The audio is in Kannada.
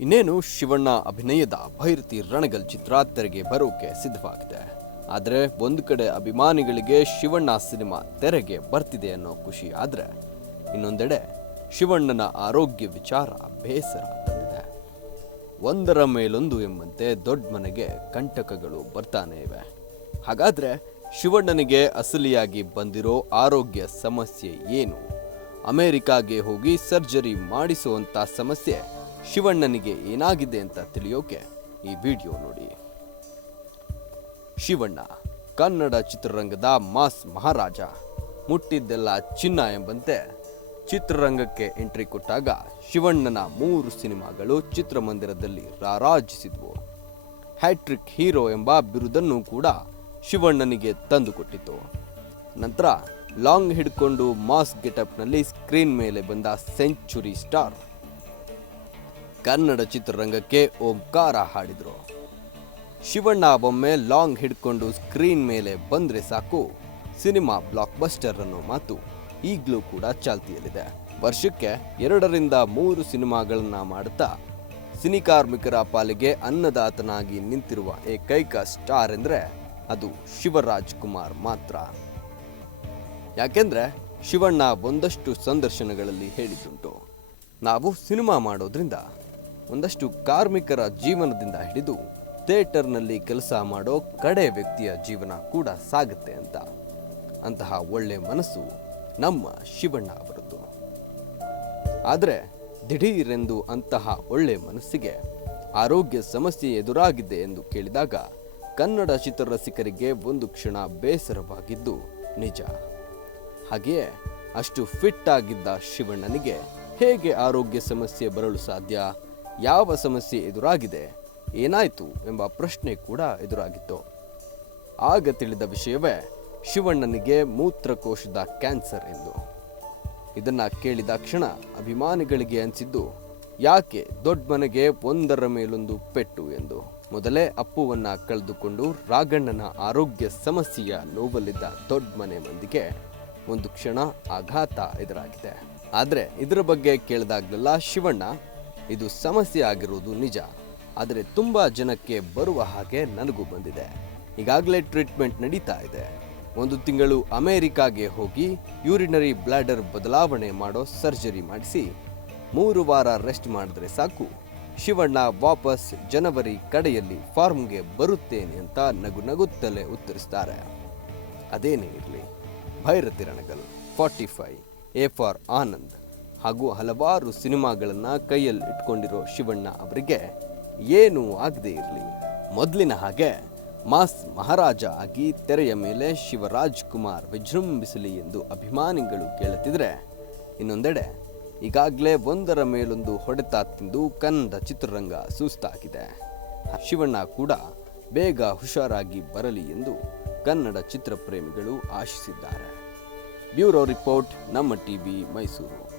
ಇನ್ನೇನು ಶಿವಣ್ಣ ಅಭಿನಯದ ಭೈರತಿ ರಣಗಲ್ ಚಿತ್ರ ತೆರೆಗೆ ಬರೋಕೆ ಸಿದ್ಧವಾಗಿದೆ. ಆದರೆ ಒಂದು ಕಡೆ ಅಭಿಮಾನಿಗಳಿಗೆ ಶಿವಣ್ಣ ಸಿನಿಮಾ ತೆರೆಗೆ ಬರ್ತಿದೆ ಅನ್ನೋ ಖುಷಿ ಆದರೆ ಇನ್ನೊಂದೆಡೆ ಶಿವಣ್ಣನ ಆರೋಗ್ಯ ವಿಚಾರ ಬೇಸರ ತಂದಿದೆ. ಒಂದರ ಮೇಲೊಂದು ಎಂಬಂತೆ ದೊಡ್ಡ ಮನೆಗೆ ಕಂಟಕಗಳು ಬರ್ತಾನೆ ಇವೆ. ಹಾಗಾದರೆ ಶಿವಣ್ಣನಿಗೆ ಅಸಲಿಯಾಗಿ ಬಂದಿರೋ ಆರೋಗ್ಯ ಸಮಸ್ಯೆ ಏನು? ಅಮೆರಿಕಾಗೆ ಹೋಗಿ ಸರ್ಜರಿ ಮಾಡಿಸುವಂಥ ಸಮಸ್ಯೆ ಶಿವಣ್ಣನಿಗೆ ಏನಾಗಿದೆ ಅಂತ ತಿಳಿಯೋಕೆ ಈ ವಿಡಿಯೋ ನೋಡಿ. ಶಿವಣ್ಣ, ಕನ್ನಡ ಚಿತ್ರರಂಗದ ಮಾಸ್ ಮಹಾರಾಜ, ಮುಟ್ಟಿದ್ದೆಲ್ಲ ಚಿನ್ನ ಎಂಬಂತೆ ಚಿತ್ರರಂಗಕ್ಕೆ ಎಂಟ್ರಿ ಕೊಟ್ಟಾಗ ಶಿವಣ್ಣನ ಮೂರು ಸಿನಿಮಾಗಳು ಚಿತ್ರಮಂದಿರದಲ್ಲಿ ರಾರಾಜಿಸಿದ್ವು. ಹ್ಯಾಟ್ರಿಕ್ ಹೀರೋ ಎಂಬ ಬಿರುದನ್ನು ಕೂಡ ಶಿವಣ್ಣನಿಗೆ ತಂದುಕೊಟ್ಟಿತು ನಂತರ ಲಾಂಗ್ ಹಿಡ್ಕೊಂಡು ಮಾಸ್ ಗೆಟಪ್ನಲ್ಲಿ ಸ್ಕ್ರೀನ್ ಮೇಲೆ ಬಂದ ಸೆಂಚುರಿ ಸ್ಟಾರ್ ಕನ್ನಡ ಚಿತ್ರರಂಗಕ್ಕೆ ಓಂಕಾರ ಹಾಡಿದ್ರು. ಶಿವಣ್ಣ ಒಮ್ಮೆ ಲಾಂಗ್ ಹಿಡ್ಕೊಂಡು ಸ್ಕ್ರೀನ್ ಮೇಲೆ ಬಂದ್ರೆ ಸಾಕು. ಸಿನಿಮಾ ಬ್ಲಾಕ್ ಬಸ್ಟರ್ ಅನ್ನೋ ಮಾತು. ಈಗಲೂ ಕೂಡ ಚಾಲ್ತಿಯಲ್ಲಿದೆ. ವರ್ಷಕ್ಕೆ ಎರಡರಿಂದ ಮೂರು ಸಿನಿಮಾಗಳನ್ನ ಮಾಡುತ್ತಾ, ಸಿನಿ ಕಾರ್ಮಿಕರ ಪಾಲಿಗೆ ಅನ್ನದಾತನಾಗಿ ನಿಂತಿರುವ ಏಕೈಕ ಸ್ಟಾರ್ ಎಂದರೆ ಅದು ಶಿವರಾಜ್ ಕುಮಾರ್ ಮಾತ್ರ. ಯಾಕೆಂದ್ರೆ ಶಿವಣ್ಣ ಒಂದಷ್ಟು ಸಂದರ್ಶನಗಳಲ್ಲಿ ಹೇಳಿದ್ದುಂಟು. ನಾವು ಸಿನಿಮಾ ಮಾಡೋದ್ರಿಂದ ಒಂದಷ್ಟು ಕಾರ್ಮಿಕರ ಜೀವನದಿಂದ ಹಿಡಿದು ಥಿಯೇಟರ್ನಲ್ಲಿ ಕೆಲಸ ಮಾಡೋ ಕಡೆ ವ್ಯಕ್ತಿಯ ಜೀವನ ಕೂಡ ಸಾಗುತ್ತೆ ಅಂತ. ಅಂತಹ ಒಳ್ಳೆ ಮನಸ್ಸು ನಮ್ಮ ಶಿವಣ್ಣ ಅವರದ್ದು. ಆದರೆ ದಿಢೀರೆಂದು ಅಂತಹ ಒಳ್ಳೆ ಮನಸ್ಸಿಗೆ ಆರೋಗ್ಯ ಸಮಸ್ಯೆ ಎದುರಾಗಿದೆ ಎಂದು ಕೇಳಿದಾಗ ಕನ್ನಡ ಚಿತ್ರರಸಿಕರಿಗೆ ಒಂದು ಕ್ಷಣ ಬೇಸರವಾಗಿದ್ದು ನಿಜ. ಹಾಗೆಯೇ ಅಷ್ಟು ಫಿಟ್ ಆಗಿದ್ದ ಶಿವಣ್ಣನಿಗೆ ಹೇಗೆ ಆರೋಗ್ಯ ಸಮಸ್ಯೆ ಬರಲು ಸಾಧ್ಯ? ಯಾವ ಸಮಸ್ಯೆ ಎದುರಾಗಿದೆ, ಏನಾಯಿತು ಎಂಬ ಪ್ರಶ್ನೆ ಕೂಡ ಎದುರಾಗಿತ್ತು. ಆಗ ತಿಳಿದ ವಿಷಯವೇ ಶಿವಣ್ಣನಿಗೆ ಮೂತ್ರಕೋಶದ ಕ್ಯಾನ್ಸರ್ ಎಂದು. ಇದನ್ನು ಕೇಳಿದ ಕ್ಷಣ ಅಭಿಮಾನಿಗಳಿಗೆ ಅನಿಸಿದ್ದು, ಯಾಕೆ ದೊಡ್ಡ ಮನೆಗೆ ಒಂದರ ಮೇಲೊಂದು ಪೆಟ್ಟು? ಎಂದು. ಮೊದಲೇ ಅಪ್ಪುವನ್ನ ಕಳೆದುಕೊಂಡು ರಾಗಣ್ಣನ ಆರೋಗ್ಯ ಸಮಸ್ಯೆಯ ನೋವಲ್ಲಿದ್ದ ದೊಡ್ಡ ಮನೆ ಮಂದಿಗೆ ಒಂದು ಕ್ಷಣ ಆಘಾತ ಎದುರಾಗಿದೆ. ಆದರೆ ಇದರ ಬಗ್ಗೆ ಕೇಳಿದಾಗಲೆಲ್ಲ ಶಿವಣ್ಣ ಇದು ಸಮಸ್ಯೆ ಆಗಿರುವುದು ನಿಜ. ಆದರೆ ತುಂಬ ಜನಕ್ಕೆ ಬರುವ ಹಾಗೆ ನನಗೂ ಬಂದಿದೆ. ಈಗಾಗಲೇ ಟ್ರೀಟ್ಮೆಂಟ್ ನಡೀತಾ ಇದೆ. ಒಂದು ತಿಂಗಳು ಅಮೆರಿಕಾಗೆ ಹೋಗಿ ಯೂರಿನರಿ ಬ್ಲಾಡರ್ ಬದಲಾವಣೆ ಮಾಡೋ ಸರ್ಜರಿ ಮಾಡಿಸಿ, ಮೂರು ವಾರ ರೆಸ್ಟ್ ಮಾಡಿದ್ರೆ ಸಾಕು. ಶಿವಣ್ಣ ವಾಪಸ್ ಜನವರಿ ಕಡೆಯಲ್ಲಿ ಫಾರ್ಮ್ಗೆ ಬರುತ್ತೇನೆ ಅಂತ ನಗು ನಗುತ್ತಲೇ ಉತ್ತರಿಸ್ತಾರೆ. ಅದೇನೇ ಇರಲಿ, Bhairathi Ranagal, forty five, A for Anand. ಹಾಗೂ ಹಲವಾರು ಸಿನಿಮಾಗಳನ್ನು ಕೈಯಲ್ಲಿ ಇಟ್ಕೊಂಡಿರೋ ಶಿವಣ್ಣ ಅವರಿಗೆ ಏನೂ ಆಗದೇ ಇರಲಿ. ಮೊದಲಿನ ಹಾಗೆ ಮಾಸ್ ಮಹಾರಾಜ ಆಗಿ ತೆರೆಯ ಮೇಲೆ ಶಿವರಾಜ್ ಕುಮಾರ್ ವಿಜೃಂಭಿಸಲಿ ಎಂದು ಅಭಿಮಾನಿಗಳು ಕೇಳುತ್ತಿದ್ರೆ ಇನ್ನೊಂದೆಡೆ ಈಗಾಗಲೇ ಒಂದರ ಮೇಲೊಂದು ಹೊಡೆತ ತಿಂದು ಕನ್ನಡ ಚಿತ್ರರಂಗ ಸುಸ್ತಾಗಿದೆ. ಶಿವಣ್ಣ ಕೂಡ ಬೇಗ ಹುಷಾರಾಗಿ ಬರಲಿ ಎಂದು ಕನ್ನಡ ಚಿತ್ರಪ್ರೇಮಿಗಳು ಆಶಿಸಿದ್ದಾರೆ. Bureau report Namma TV Mysuru.